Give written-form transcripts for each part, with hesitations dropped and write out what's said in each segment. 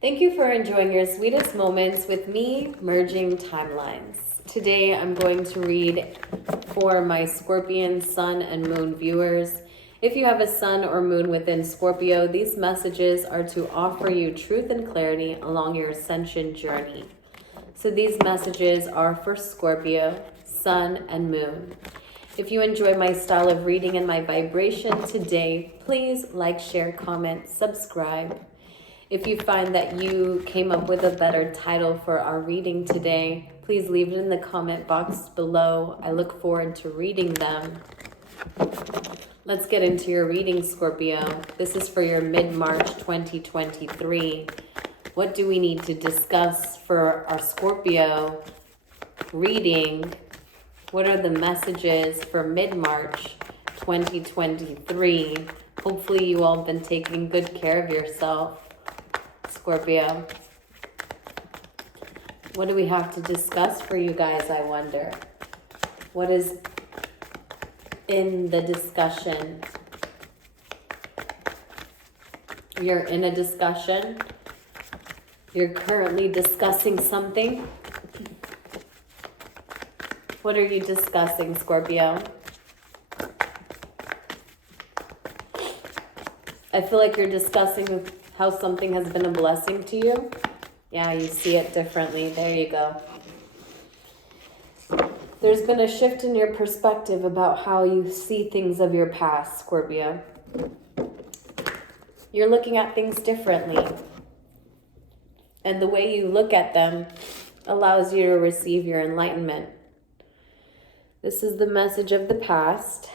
Thank you for enjoying your sweetest moments with me, Merging Timelines. Today I'm going to read for my Scorpion, Sun, and Moon viewers. If you have a Sun or Moon within Scorpio, these messages are to offer you truth and clarity along your ascension journey. So these messages are for Scorpio, Sun, and Moon. If you enjoy my style of reading and my vibration today, please like, share, comment, subscribe. If you find that you came up with a better title for our reading today, please leave it in the comment box below. I look forward to reading them. Let's get into your reading, Scorpio. This is for your mid-March 2023. What do we need to discuss for our Scorpio reading? What are the messages for mid-March 2023? Hopefully you all have been taking good care of yourself. Scorpio, what do we have to discuss for you guys, I wonder? What is in the discussion? You're in a discussion? You're currently discussing something? What are you discussing, Scorpio? I feel like you're discussing how something has been a blessing to you. Yeah, you see it differently. There you go. There's been a shift in your perspective about how you see things of your past, Scorpio. You're looking at things differently. And the way you look at them allows you to receive your enlightenment. This is the message of the past.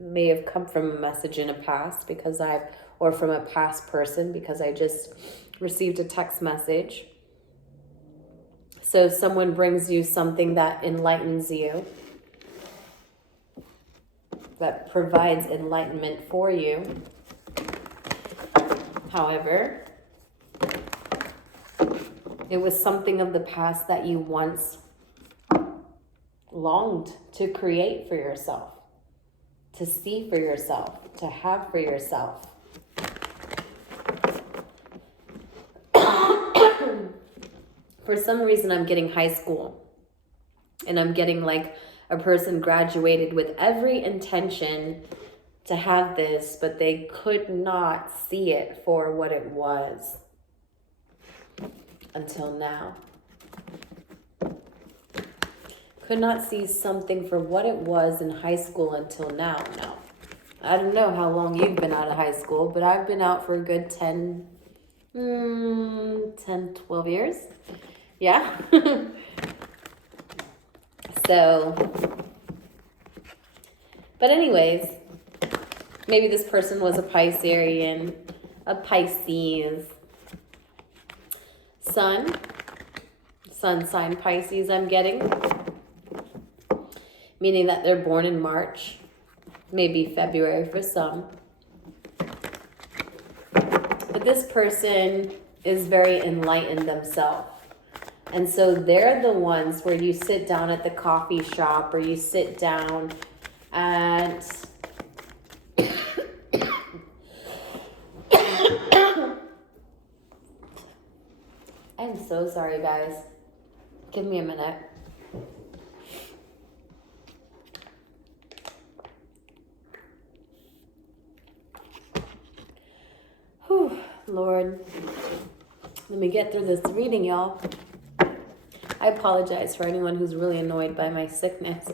May have come from a message in a past or from a past person because I just received a text message. So someone brings you something that enlightens you, that provides enlightenment for you. However, it was something of the past that you once longed to create for yourself, to see for yourself, to have for yourself. For some reason, I'm getting high school. And I'm getting like a person graduated with every intention to have this, but they could not see it for what it was until now. Could not see something for what it was in high school until now. No. I don't know how long you've been out of high school, but I've been out for a good 10, 12 years. Yeah. So, but anyways, maybe this person was a Piscean, a Pisces. Sun sign Pisces I'm getting. Meaning that they're born in March, maybe February for some. But this person is very enlightened themselves. And so they're the ones where you sit down at the coffee shop or you sit down at I'm so sorry, guys. Give me a minute. Whew, Lord. Let me get through this reading, y'all. I apologize for anyone who's really annoyed by my sickness.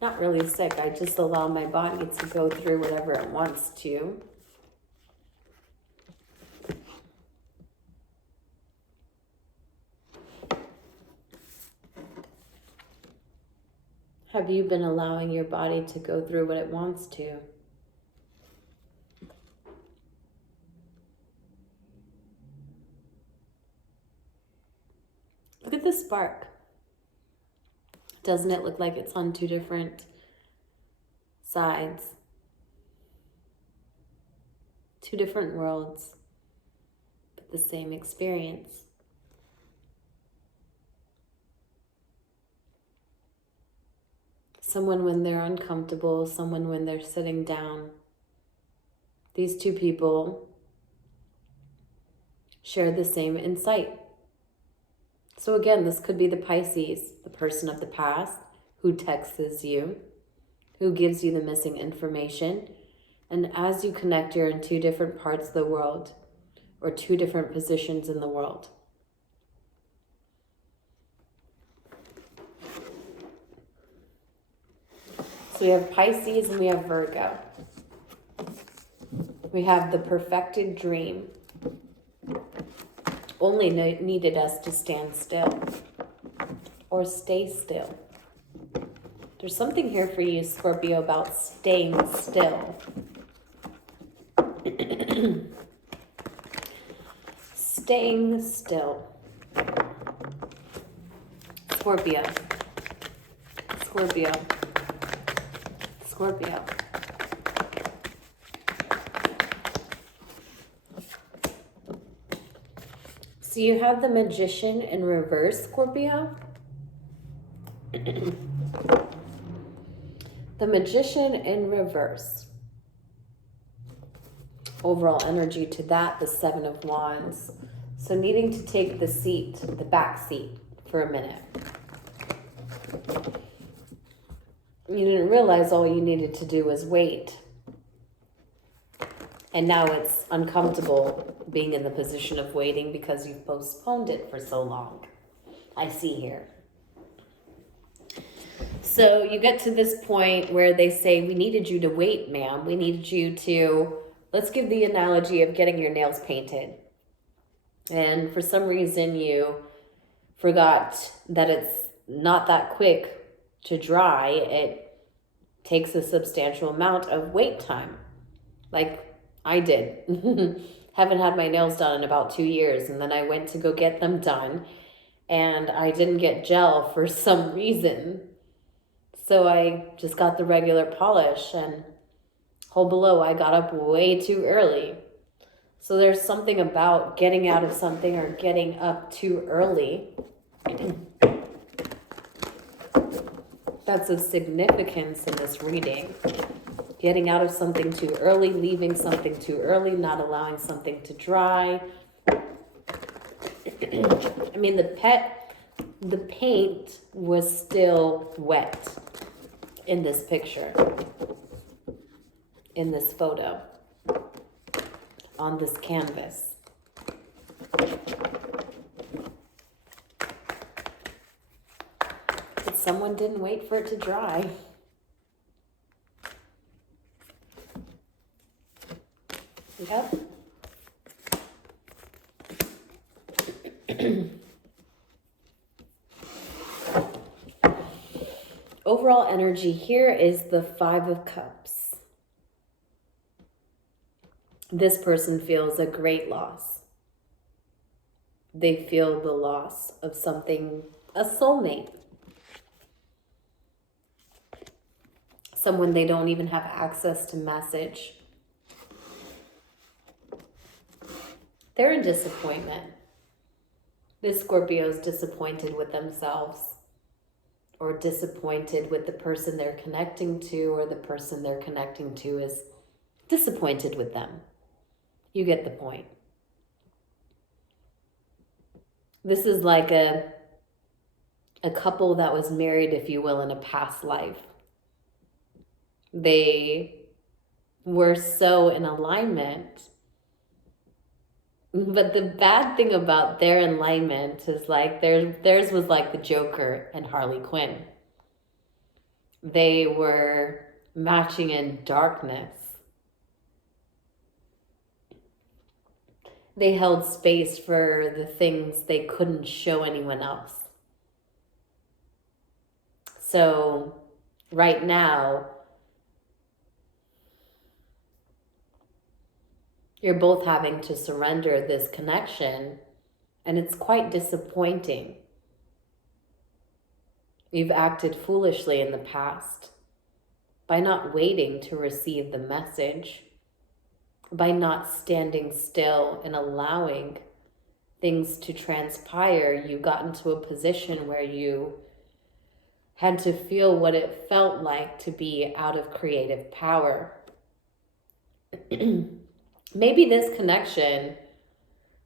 Not really sick. I just allow my body to go through whatever it wants to. Have you been allowing your body to go through what it wants to? Look at the spark. Doesn't it look like it's on two different sides? Two different worlds, but the same experience. someone when they're uncomfortable, someone when they're sitting down. These two people share the same insight. So again, this could be the Pisces, the person of the past who texts you, who gives you the missing information. And as you connect, you're in two different parts of the world or two different positions in the world. So we have Pisces and we have Virgo. We have the perfected dream. Only needed us to stand still or stay still. There's something here for you, Scorpio, about staying still. Staying still. Scorpio. Scorpio. Scorpio. So you have the Magician in reverse, Scorpio. The Magician in reverse. Overall energy to that, the Seven of Wands. So needing to take the seat, the back seat, for a minute. You didn't realize all you needed to do was wait. And now it's uncomfortable being in the position of waiting because you've postponed it for so long. I see here. So you get to this point where they say, we needed you to wait, ma'am. We needed you to, let's give the analogy of getting your nails painted. And for some reason you forgot that it's not that quick to dry. It takes a substantial amount of wait time. Like I did. Haven't had my nails done in about 2 years. And then I went to go get them done. And I didn't get gel for some reason. So I just got the regular polish. And hold below, I got up way too early. So there's something about getting out of something or getting up too early that's of significance in this reading. Getting out of something too early, leaving something too early, not allowing something to dry. I mean, the paint was still wet in this picture, in this photo, on this canvas. But someone didn't wait for it to dry. Yep. Overall energy here is the Five of Cups. This person feels a great loss. They feel the loss of something, a soulmate. Someone they don't even have access to message. They're in disappointment. This Scorpio is disappointed with themselves or disappointed with the person they're connecting to, or the person they're connecting to is disappointed with them. You get the point. This is like a couple that was married, if you will, in a past life. They were so in alignment. But the bad thing about their alignment is like theirs was like the Joker and Harley Quinn. They were matching in darkness. They held space for the things they couldn't show anyone else. So right now, you're both having to surrender this connection, and it's quite disappointing. You've acted foolishly in the past by not waiting to receive the message, by not standing still and allowing things to transpire. You got into a position where you had to feel what it felt like to be out of creative power. Maybe this connection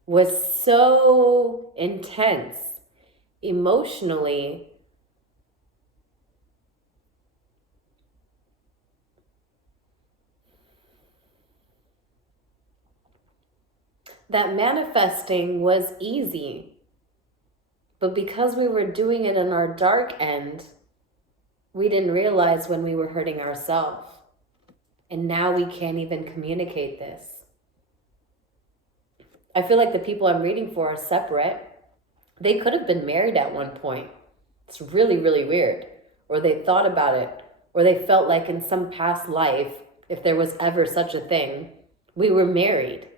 was so intense emotionally that manifesting was easy. But because we were doing it in our dark end, we didn't realize when we were hurting ourselves. And now we can't even communicate this. I feel like the people I'm reading for are separate. They could have been married at one point. It's really, really weird. Or they thought about it. Or they felt like in some past life, if there was ever such a thing, we were married.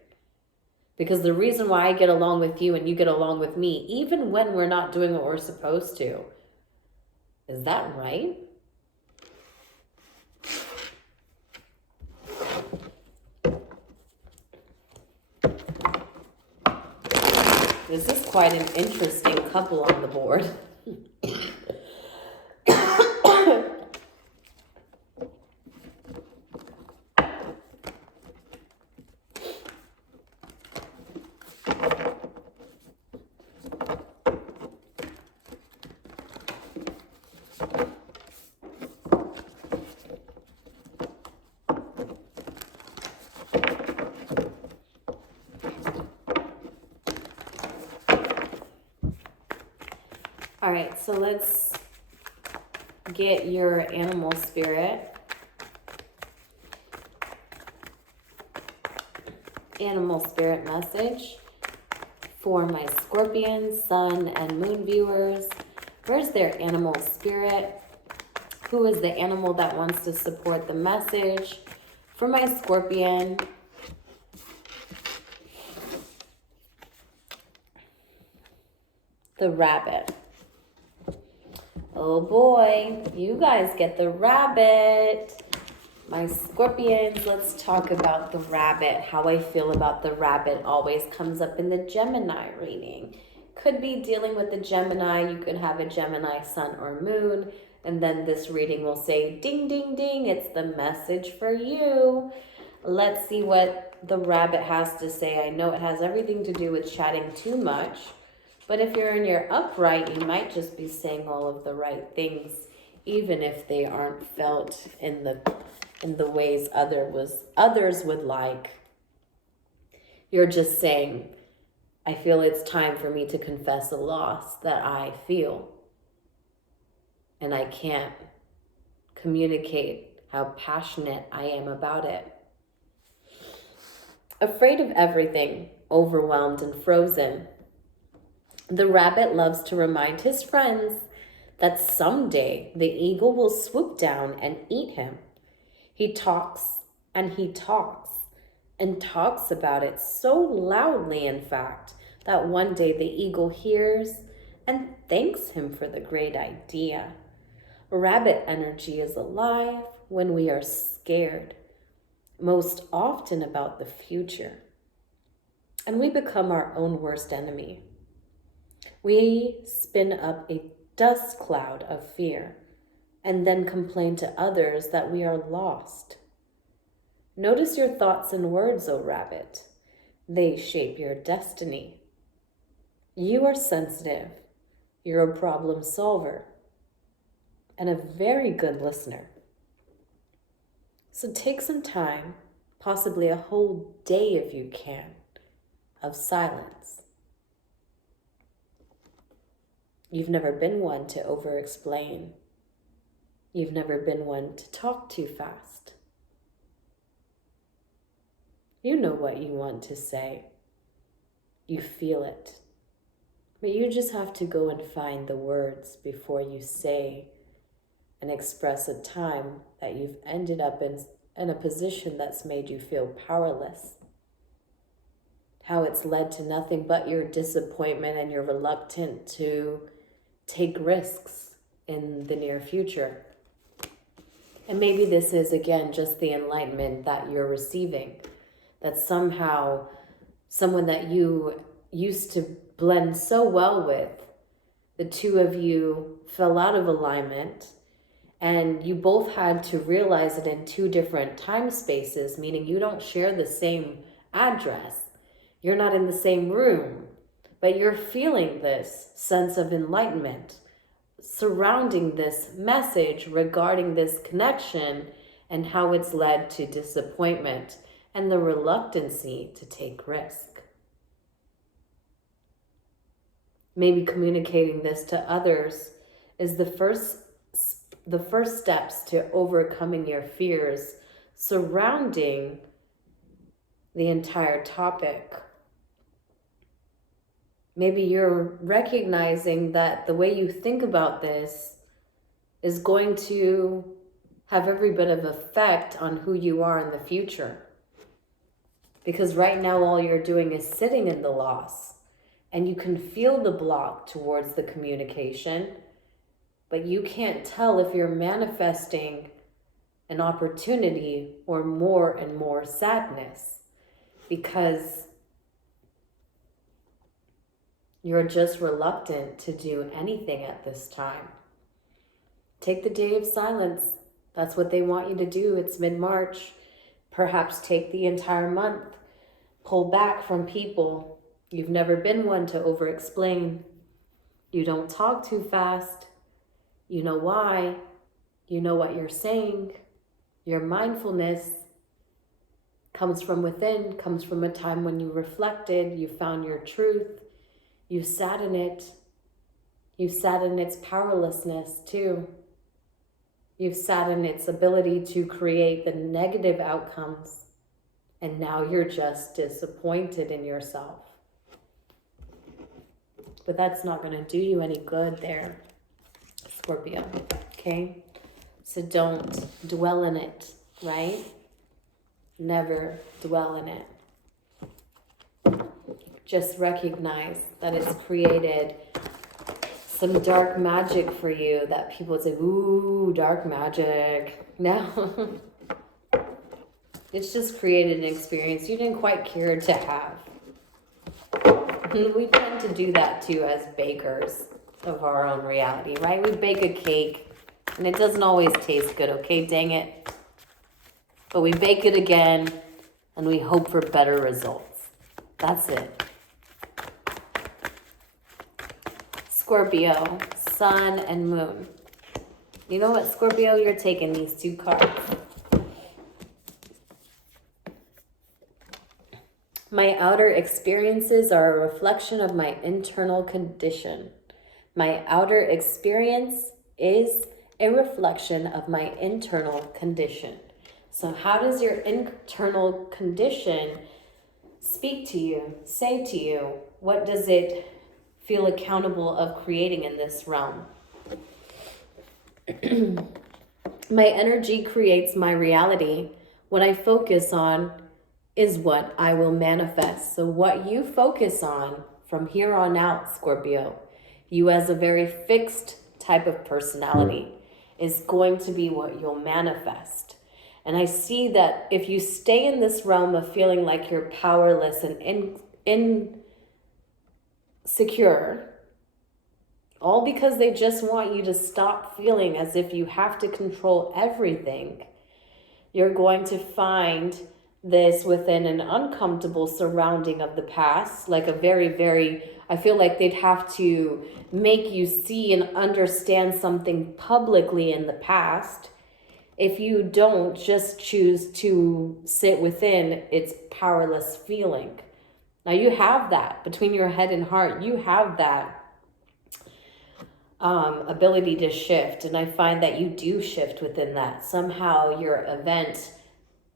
Because the reason why I get along with you and you get along with me, even when we're not doing what we're supposed to, is that right? This is quite an interesting couple on the board. All right, so let's get your animal spirit. Animal spirit message for my Scorpion, Sun, and Moon viewers. Where's their animal spirit? Who is the animal that wants to support the message? For my Scorpion, the rabbit. Oh boy, you guys get the rabbit. My Scorpions, let's talk about the rabbit. How I feel about the rabbit always comes up in the Gemini reading. Could be dealing with the Gemini. You could have a Gemini sun or moon. And then this reading will say, ding, ding, ding, it's the message for you. Let's see what the rabbit has to say. I know it has everything to do with chatting too much. But if you're in your upright, you might just be saying all of the right things, even if they aren't felt in the ways others would like. You're just saying, I feel it's time for me to confess a loss that I feel. And I can't communicate how passionate I am about it. Afraid of everything, overwhelmed and frozen. The rabbit loves to remind his friends that someday the eagle will swoop down and eat him. He talks and he talks and talks about it so loudly, in fact, that one day the eagle hears and thanks him for the great idea. Rabbit energy is alive when we are scared, most often about the future, and we become our own worst enemy. We spin up a dust cloud of fear and then complain to others that we are lost. Notice your thoughts and words, O rabbit. They shape your destiny. You are sensitive. You're a problem solver and a very good listener. So take some time, possibly a whole day if you can, of silence. You've never been one to over-explain. You've never been one to talk too fast. You know what you want to say. You feel it. But you just have to go and find the words before you say and express a time that you've ended up in a position that's made you feel powerless. How it's led to nothing but your disappointment and you're reluctant to take risks in the near future. And maybe this is, again, just the enlightenment that you're receiving. That somehow someone that you used to blend so well with the two of you fell out of alignment, and you both had to realize it in two different time spaces, meaning you don't share the same address. You're not in the same room, but you're feeling this sense of enlightenment surrounding this message regarding this connection and how it's led to disappointment and the reluctancy to take risk. Maybe communicating this to others is the first steps to overcoming your fears surrounding the entire topic. Maybe you're recognizing that the way you think about this is going to have every bit of effect on who you are in the future. Because right now, all you're doing is sitting in the loss, and you can feel the block towards the communication, but you can't tell if you're manifesting an opportunity or more and more sadness, because you're just reluctant to do anything at this time. Take the day of silence. That's what they want you to do. It's mid-March. Perhaps take the entire month. Pull back from people. You've never been one to over-explain. You don't talk too fast. You know why. You know what you're saying. Your mindfulness comes from within, comes from a time when you reflected, you found your truth. You sat in it. You sat in its powerlessness too. You've sat in its ability to create the negative outcomes. And now you're just disappointed in yourself. But that's not going to do you any good there, Scorpio. Okay? So don't dwell in it, right? Never dwell in it. Just recognize that it's created some dark magic for you that people say, ooh, dark magic. No. It's just created an experience you didn't quite care to have. We tend to do that too as bakers of our own reality, right? We bake a cake and it doesn't always taste good, okay? Dang it. But we bake it again and we hope for better results. That's it. Scorpio, Sun and Moon. You know what, Scorpio? You're taking these two cards. My outer experiences are a reflection of my internal condition. My outer experience is a reflection of my internal condition. So how does your internal condition speak to you, say to you? What does it feel accountable of creating in this realm? My energy creates my reality. What I focus on is what I will manifest. So what you focus on from here on out, Scorpio, you as a very fixed type of personality, is going to be what you'll manifest. And I see that if you stay in this realm of feeling like you're powerless and insecure, all because they just want you to stop feeling as if you have to control everything, you're going to find this within an uncomfortable surrounding of the past, like a very, very, I feel like they'd have to make you see and understand something publicly in the past. If you don't just choose to sit within its powerless feeling. Now you have that between your head and heart. You have that ability to shift. And I find that you do shift within that. Somehow your event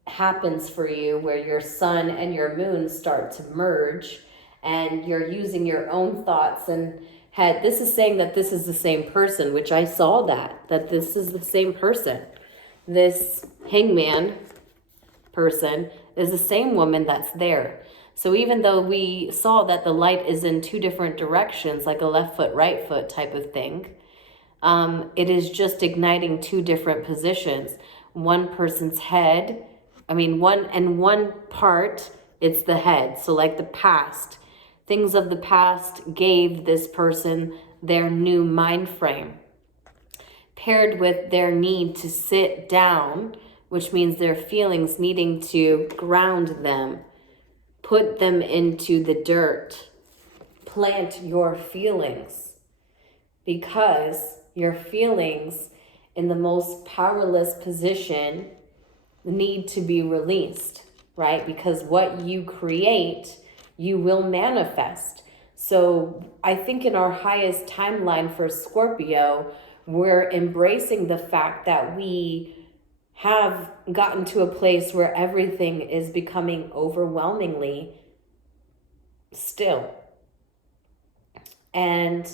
happens for you where your sun and your moon start to merge and you're using your own thoughts and head. This is saying that this is the same person, which I saw that this is the same person. This hangman person is the same woman that's there. So even though we saw that the light is in two different directions, like a left foot, right foot type of thing, it is just igniting two different positions. One person's head, one part, it's the head. So like the past, things of the past gave this person their new mind frame, paired with their need to sit down, which means their feelings needing to ground them, put them into the dirt, plant your feelings, because your feelings in the most powerless position need to be released, right? Because what you create, you will manifest. So I think in our highest timeline for Scorpio, we're embracing the fact that we have gotten to a place where everything is becoming overwhelmingly still. And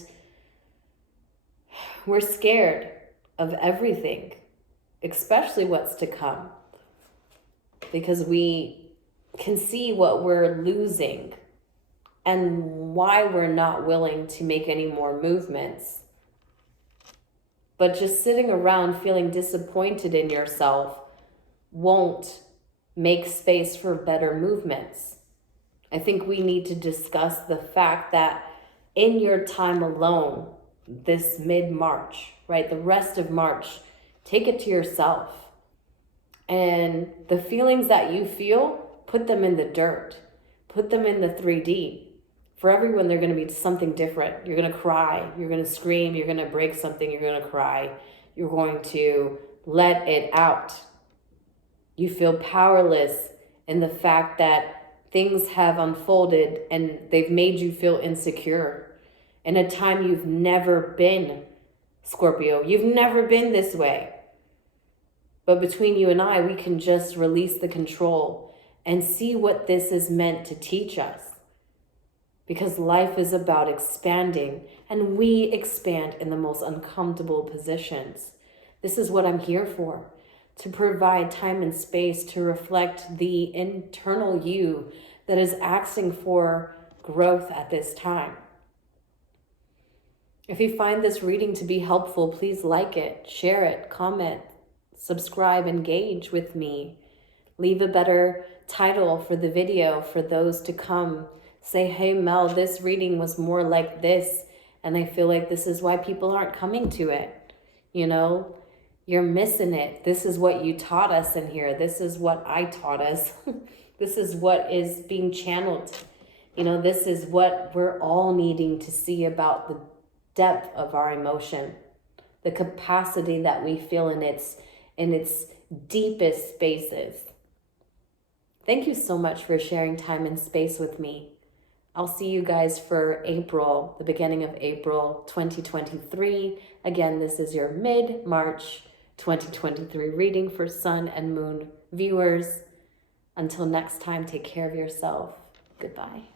we're scared of everything, especially what's to come, because we can see what we're losing and why we're not willing to make any more movements. But just sitting around feeling disappointed in yourself won't make space for better movements. I think we need to discuss the fact that in your time alone, this mid-March, right, the rest of March, take it to yourself. And the feelings that you feel, put them in the dirt. Put them in the 3D. For everyone, they're going to be something different. You're going to cry. You're going to scream. You're going to break something. You're going to cry. You're going to let it out. You feel powerless in the fact that things have unfolded and they've made you feel insecure in a time you've never been, Scorpio. You've never been this way. But between you and I, we can just release the control and see what this is meant to teach us. Because life is about expanding, and we expand in the most uncomfortable positions. This is what I'm here for, to provide time and space to reflect the internal you that is asking for growth at this time. If you find this reading to be helpful, please like it, share it, comment, subscribe, engage with me. Leave a better title for the video for those to come. Say, hey, Mel, this reading was more like this, and I feel like this is why people aren't coming to it. You know, you're missing it. This is what you taught us in here. This is what I taught us. This is what is being channeled. You know, this is what we're all needing to see about the depth of our emotion, the capacity that we feel in its deepest spaces. Thank you so much for sharing time and space with me. I'll see you guys for April, the beginning of April 2023. Again, this is your mid-March 2023 reading for Sun and Moon viewers. Until next time, take care of yourself. Goodbye.